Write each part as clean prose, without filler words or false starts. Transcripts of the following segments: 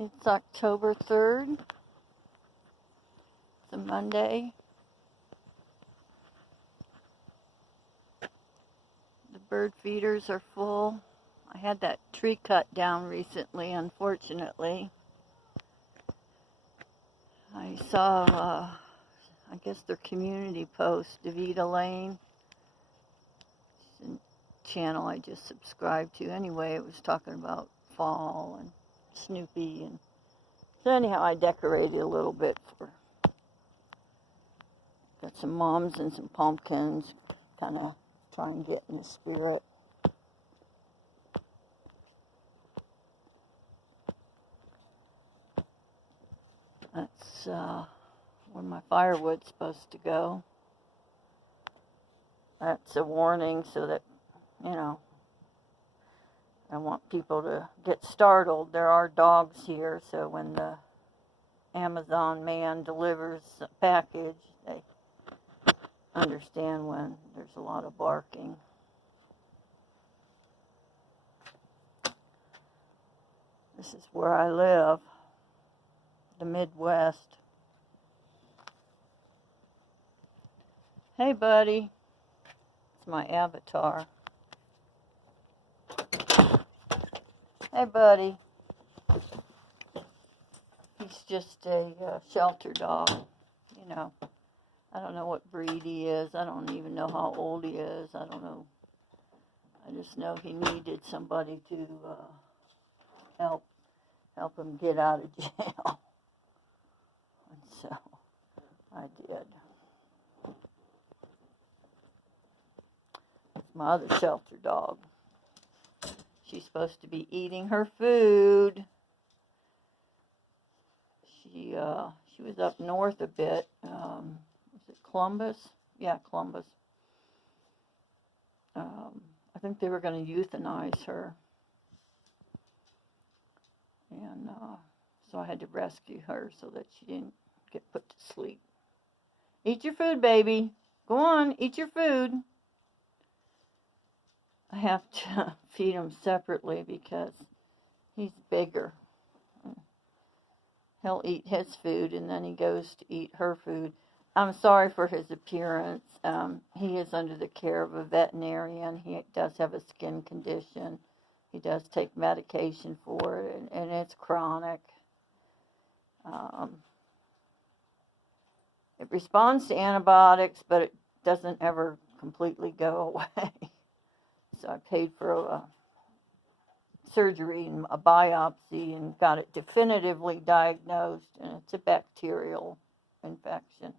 It's October 3rd. It's a Monday. The bird feeders are full. I had that tree cut down recently, unfortunately. I saw, I guess their community post, Davita Lane. It's a channel I just subscribed to. Anyway, it was talking about fall and Snoopy. And so anyhow, I decorated a little bit for, got some mums and some pumpkins, kind of try and get in the spirit. That's where my firewood's supposed to go. That's a warning so that, you know, I don't want people to get startled. There are dogs here, so when the Amazon man delivers a package, they understand when there's a lot of barking. This is where I live, the Midwest. Hey, buddy. It's my avatar. Hey, buddy. He's just a shelter dog, you know. I don't know what breed he is. I don't even know how old he is. I don't know. I just know he needed somebody to help him get out of jail. And so I did. It's my other shelter dog. She's supposed to be eating her food. She was up north a bit. Was it Columbus? Yeah, Columbus. I think they were going to euthanize her. And so I had to rescue her so that she didn't get put to sleep. Eat your food, baby. Go on, eat your food. I have to feed him separately because he's bigger. He'll eat his food and then he goes to eat her food. I'm sorry for his appearance. He is under the care of a veterinarian. He does have a skin condition. He does take medication for it, and it's chronic. It responds to antibiotics, but it doesn't ever completely go away. So I paid for a surgery and a biopsy and got it definitively diagnosed, and it's a bacterial infection.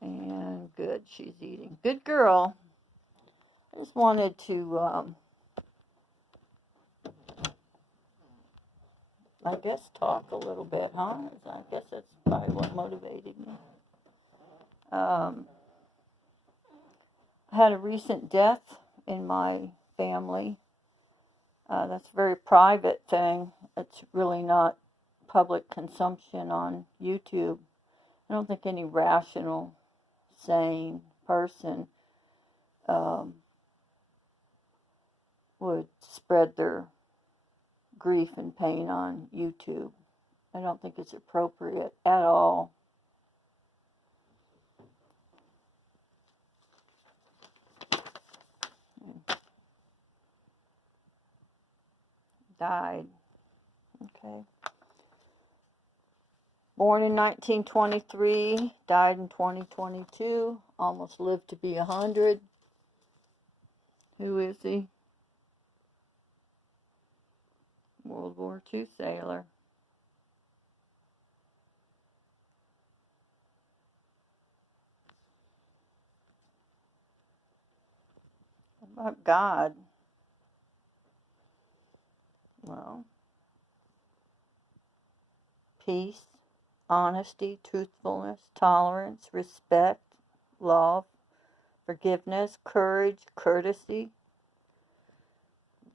And good, she's eating. Good girl. I just wanted to, I guess, talk a little bit, huh? I guess that's probably what motivated me. I had a recent death in my family. That's a very private thing. It's really not public consumption on YouTube. I don't think any rational, sane person would spread their grief and pain on YouTube. I don't think it's appropriate at all. Died. Okay. Born in 1923, died in 2022, almost lived to be 100. Who is he? World War II sailor. What about God? Well, peace, honesty, truthfulness, tolerance, respect, love, forgiveness, courage, courtesy.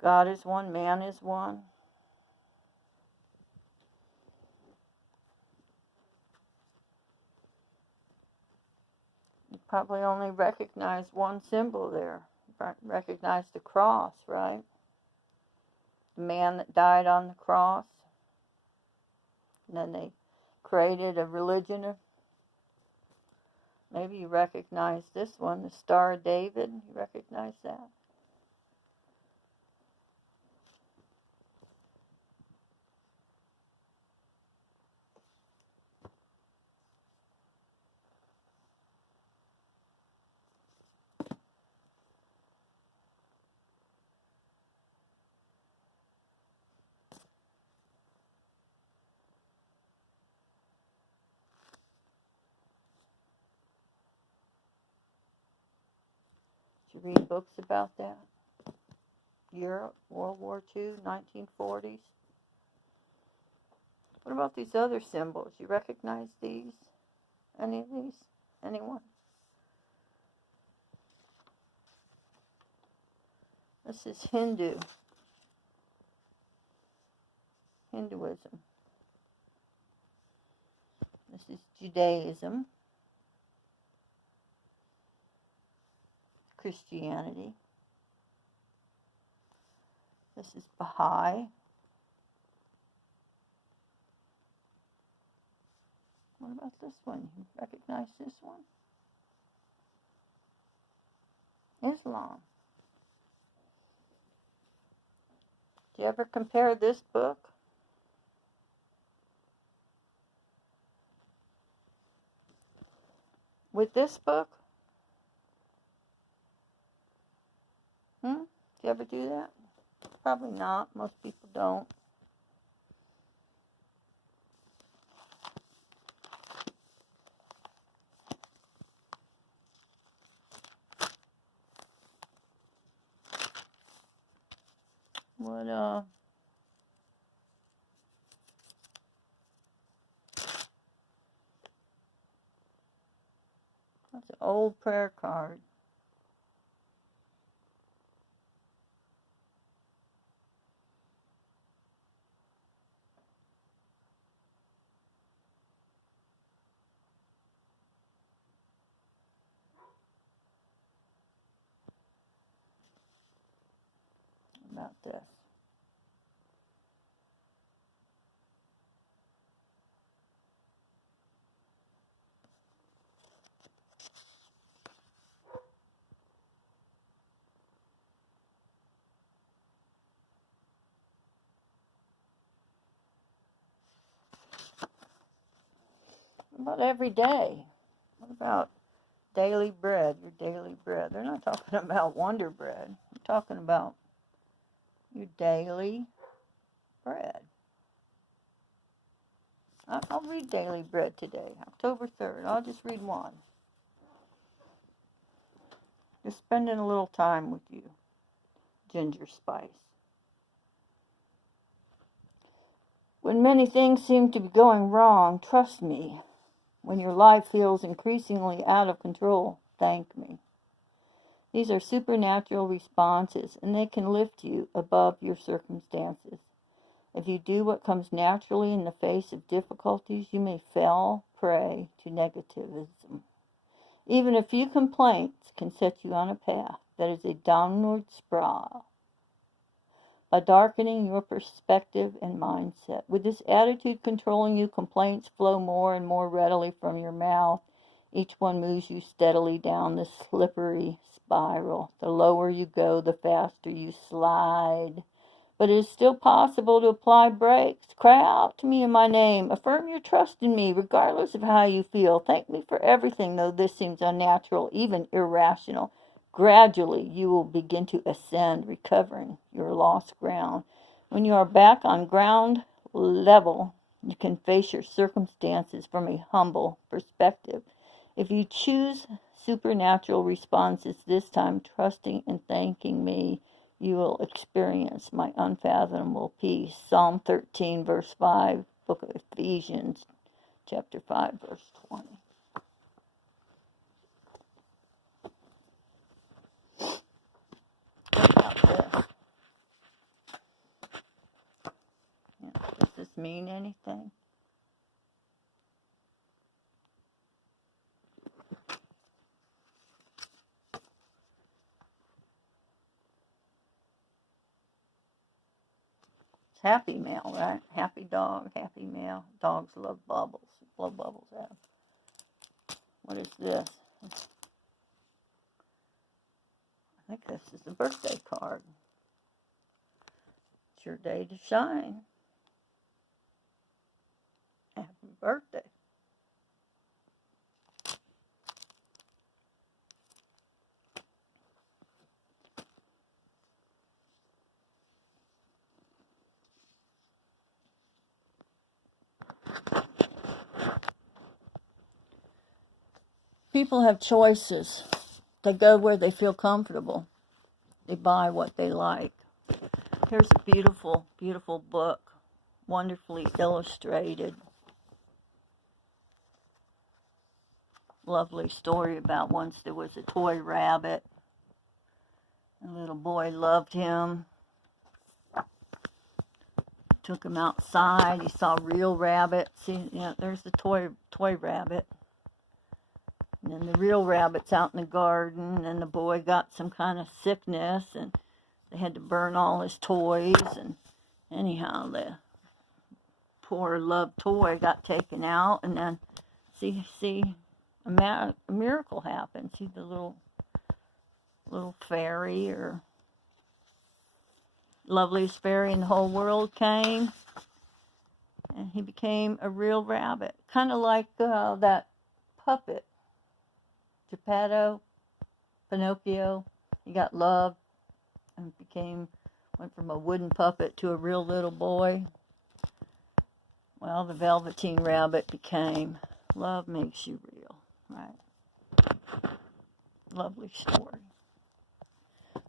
God is one, man is one. You probably only recognize one symbol there, recognize the cross, right? The man that died on the cross. And then they created a religion of, maybe you recognize this one, the Star of David. You recognize that? Did you read books about that? Europe, World War II, 1940s. What about these other symbols? You recognize these? Any of these? Anyone? This is Hinduism. This is Judaism. Christianity. This is Baha'i. What about this one? You recognize this one? Islam. Do you ever compare this book with this book? Do you ever do that? Probably not. Most people don't. What, that's an old prayer card. About this. What about every day? What about daily bread, your daily bread? They're not talking about Wonder Bread. They're talking about your daily bread. I'll read daily bread today, October 3rd. I'll just read one. Just spending a little time with you. Ginger spice. When many things seem to be going wrong, trust me. When your life feels increasingly out of control, thank me. These are supernatural responses, and they can lift you above your circumstances. If you do what comes naturally in the face of difficulties, you may fall prey to negativism. Even a few complaints can set you on a path that is a downward spiral by darkening your perspective and mindset. With this attitude controlling you, complaints flow more and more readily from your mouth. Each one moves you steadily down this slippery spiral. The lower you go, the faster you slide. But it is still possible to apply brakes. Cry out to me in my name. Affirm your trust in me, regardless of how you feel. Thank me for everything, though this seems unnatural, even irrational. Gradually, you will begin to ascend, recovering your lost ground. When you are back on ground level, you can face your circumstances from a humble perspective. If you choose supernatural responses this time, trusting and thanking me, you will experience my unfathomable peace. Psalm 13, verse 5, book of Ephesians, chapter 5, verse 20. What about this? Does this mean anything? It's happy mail, right? Happy dog, happy mail. Dogs love bubbles. Blow bubbles out. What is this? I think this is a birthday card. It's your day to shine. Happy birthday. People have choices. They go where they feel comfortable. They buy what they like. Here's a beautiful, beautiful book, wonderfully illustrated. Lovely story about once there was a toy rabbit. A little boy loved him. Took him outside. He saw real rabbits. See, there's the toy rabbit. And then the real rabbit's out in the garden, and the boy got some kind of sickness, and they had to burn all his toys, and anyhow, the poor loved toy got taken out, and then, see, a miracle happened. See the little fairy, or loveliest fairy in the whole world came, and he became a real rabbit. Kind of like that puppet. Geppetto, Pinocchio, he got loved and went from a wooden puppet to a real little boy. Well, the Velveteen Rabbit became love makes you real, right? Lovely story.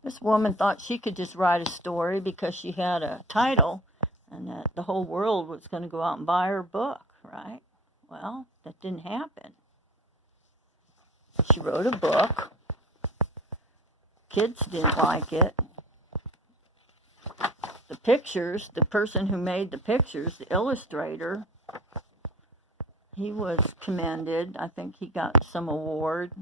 This woman thought she could just write a story because she had a title and that the whole world was going to go out and buy her book, right? Well, that didn't happen. She wrote a book. Kids didn't like it. The pictures, the person who made the pictures, the illustrator, he was commended. I think he got some award.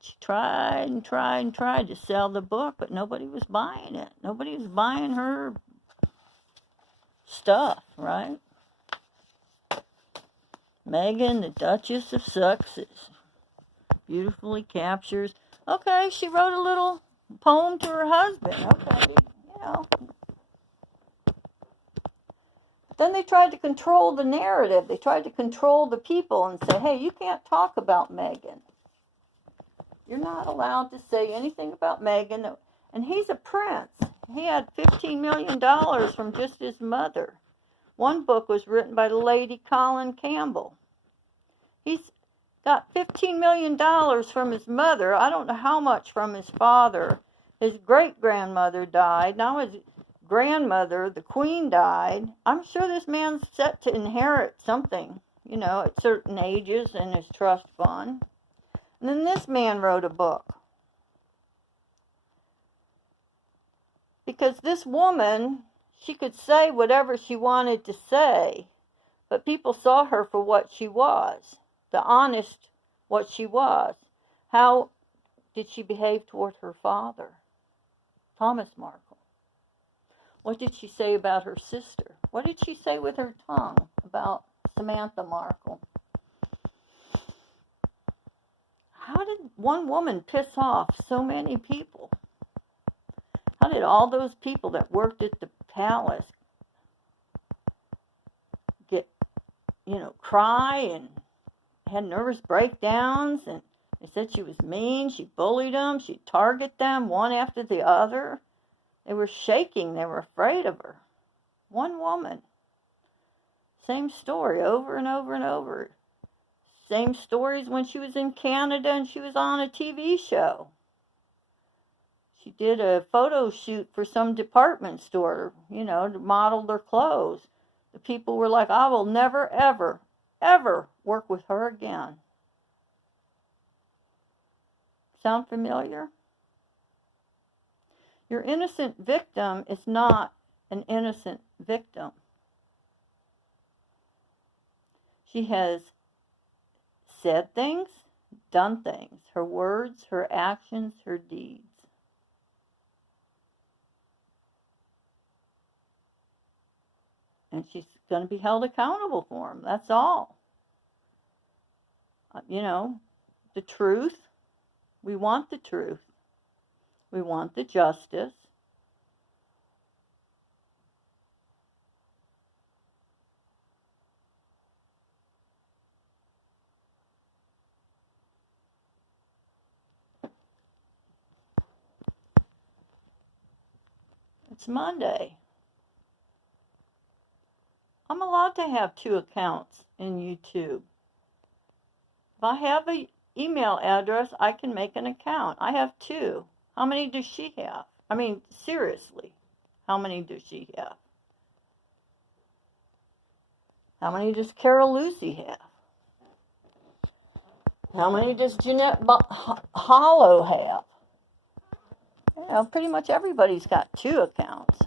She tried and tried and tried to sell the book, but nobody was buying it. Nobody was buying her stuff, right? Megan, the Duchess of Sussex, beautifully captures. Okay, she wrote a little poem to her husband. Okay, Then they tried to control the narrative. They tried to control the people and say, hey, you can't talk about Megan. You're not allowed to say anything about Megan. And he's a prince. He had $15 million from just his mother. One book was written by the lady Colin Campbell. He's got $15 million from his mother. I don't know how much from his father. His great-grandmother died. Now his grandmother, the queen, died. I'm sure this man's set to inherit something, at certain ages in his trust fund. And then this man wrote a book. Because this woman, she could say whatever she wanted to say, but people saw her for what she was, the honest what she was. How did she behave toward her father, Thomas Markle? What did she say about her sister? What did she say with her tongue about Samantha Markle? How did one woman piss off so many people? How did all those people that worked at the palace get, cry and had nervous breakdowns? And they said she was mean. She bullied them. She'd target them one after the other. They were shaking. They were afraid of her. One woman. Same story over and over and over. Same stories when she was in Canada and she was on a TV show. She did a photo shoot for some department store, to model their clothes. The people were like, I will never, ever, ever work with her again. Sound familiar? Your innocent victim is not an innocent victim. She has said things, done things, her words, her actions, her deeds. and she's going to be held accountable for them. That's all. You know, the truth. We want the truth. We want the justice. It's Monday. I'm allowed to have 2 accounts in YouTube. If I have an email address, I can make an account. I have 2. How many does she have? I mean, seriously, how many does she have? How many does Carol Lucy have? How many does Jeanette Hollow have? You know, pretty much everybody's got 2 accounts.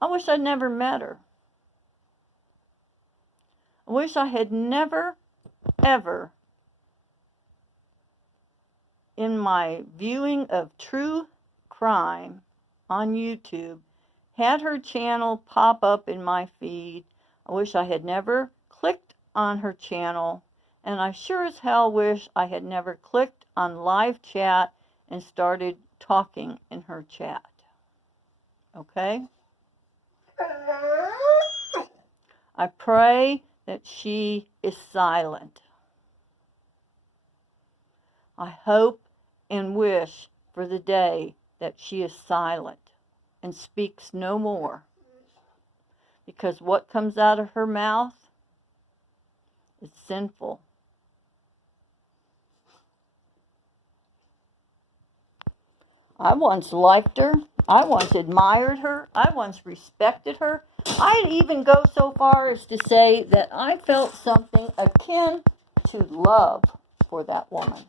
I wish I'd never met her. I wish I had never, ever, in my viewing of true crime on YouTube, had her channel pop up in my feed. I wish I had never clicked on her channel, and I sure as hell wish I had never clicked on live chat and started talking in her chat. Okay? I pray that she is silent. I hope and wish for the day that she is silent and speaks no more. Because what comes out of her mouth is sinful. I once liked her. I once admired her. I once respected her. I'd even go so far as to say that I felt something akin to love for that woman.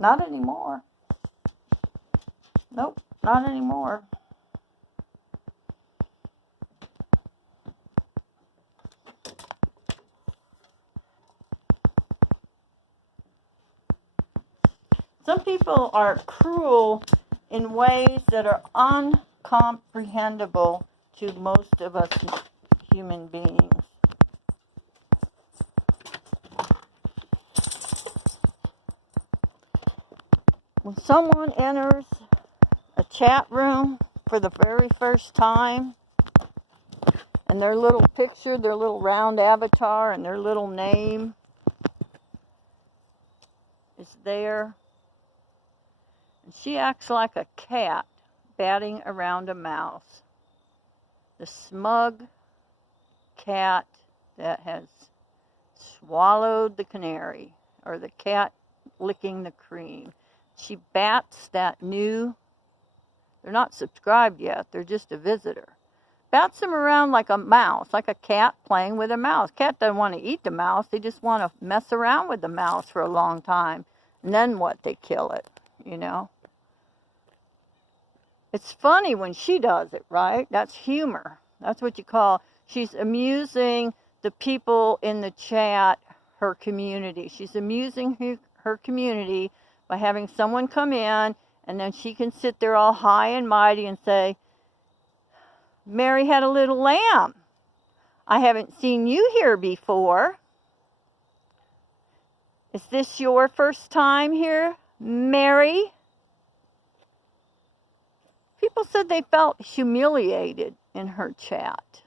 Not anymore. Nope, not anymore. Some people are cruel in ways that are uncomprehendable to most of us human beings. When someone enters a chat room for the very first time, and their little picture, their little round avatar, and their little name is there, and she acts like a cat batting around a mouse. The smug cat that has swallowed the canary, or the cat licking the cream. She bats that new, they're not subscribed yet, they're just a visitor. Bats them around like a mouse, like a cat playing with a mouse. Cat doesn't want to eat the mouse, they just want to mess around with the mouse for a long time. And then what? They kill it, you know. It's funny when she does it, right? That's humor. That's what you call, she's amusing the people in the chat, her community. She's amusing her community by having someone come in, and then she can sit there all high and mighty and say, Mary had a little lamb. I haven't seen you here before. Is this your first time here, Mary? People said they felt humiliated in her chat.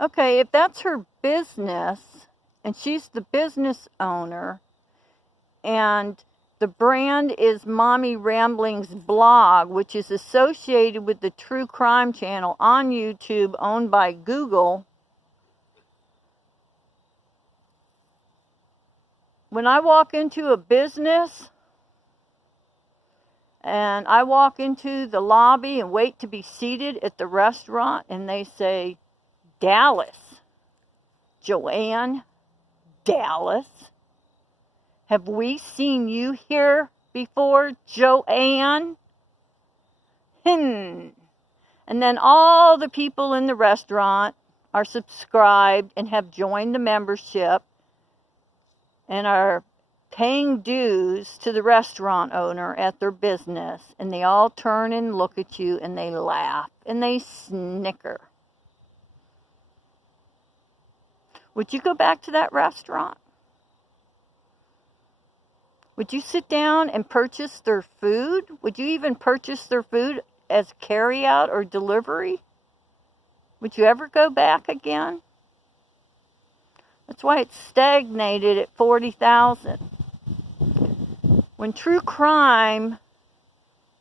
Okay, if that's her business, and she's the business owner, and the brand is Mommy Ramblings Blog, which is associated with the True Crime Channel on YouTube, owned by Google. When I walk into a business, and I walk into the lobby and wait to be seated at the restaurant, and they say, Dallas, Joanne Dallas, have we seen you here before, Joanne? And then all the people in the restaurant are subscribed and have joined the membership. and are paying dues to the restaurant owner at their business, and they all turn and look at you and they laugh and they snicker. Would you go back to that restaurant? Would you sit down and purchase their food? Would you even purchase their food as carry-out or delivery? Would you ever go back again? That's why it's stagnated at 40,000. When true crime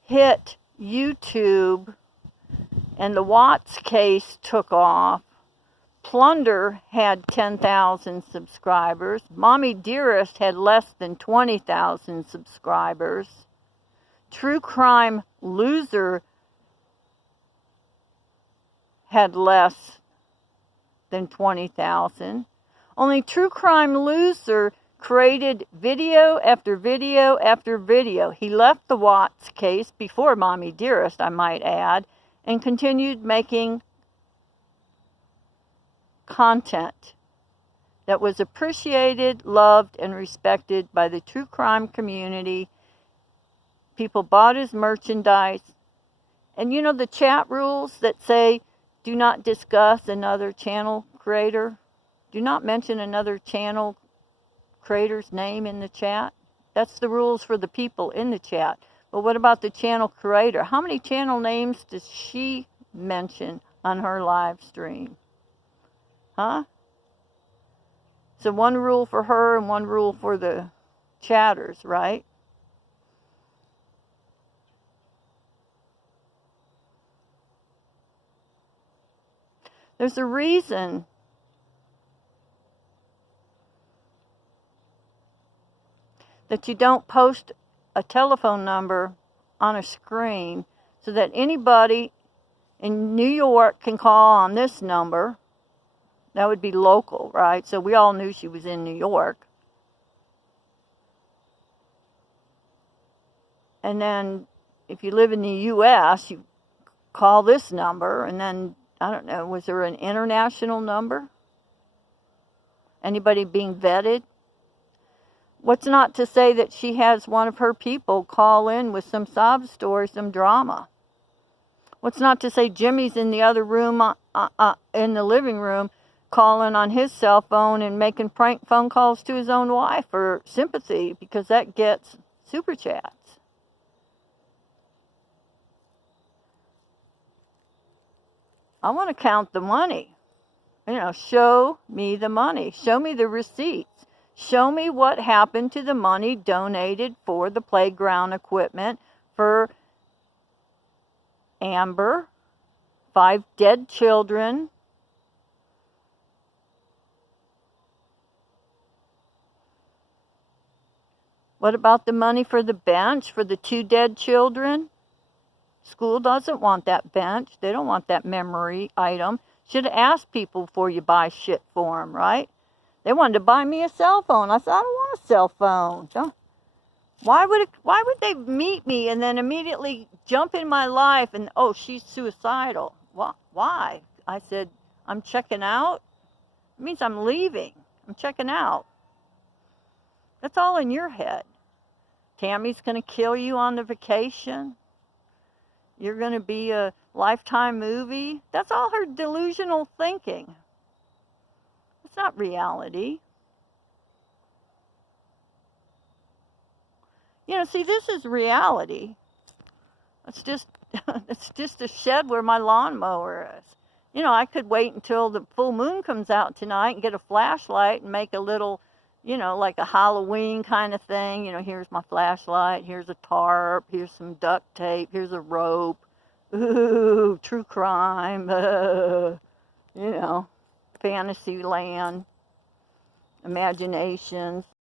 hit YouTube and the Watts case took off, Plunder had 10,000 subscribers. Mommy Dearest had less than 20,000 subscribers. True Crime Loser had less than 20,000. Only True Crime Loser created video after video after video. He left the Watts case before Mommy Dearest, I might add, and continued making content that was appreciated, loved, and respected by the true crime community. People bought his merchandise. And you know the chat rules that say, do not discuss another channel creator? Do not mention another channel creator's name in the chat? That's the rules for the people in the chat. But what about the channel creator? How many channel names does she mention on her live stream? Huh? So one rule for her and one rule for the chatters, right? There's a reason that you don't post a telephone number on a screen so that anybody in New York can call on this number. That would be local, right? So we all knew she was in New York. And then if you live in the U.S., you call this number, and then, I don't know, was there an international number? Anybody being vetted? What's not to say that she has one of her people call in with some sob story, some drama? What's not to say Jimmy's in the other room, in the living room, calling on his cell phone and making prank phone calls to his own wife for sympathy, because that gets super chats. I want to count the money. You know, show me the money. Show me the receipts. Show me what happened to the money donated for the playground equipment for Amber, 5 dead children. What about the money for the bench for the 2 dead children? School doesn't want that bench. They don't want that memory item. Should have asked people before you buy shit for them, right? They wanted to buy me a cell phone. I said, I don't want a cell phone. Why would they meet me and then immediately jump in my life and, oh, she's suicidal? Why? I said, I'm checking out. It means I'm leaving. I'm checking out. That's all in your head. Tammy's going to kill you on the vacation. You're going to be a Lifetime movie. That's all her delusional thinking. It's not reality. You know, see, this is reality. It's just a shed where my lawnmower is. You know, I could wait until the full moon comes out tonight and get a flashlight and make a little, you know, like a Halloween kind of thing. You know, here's my flashlight, here's a tarp, here's some duct tape, here's a rope. Ooh, true crime. You know, fantasy land, imaginations.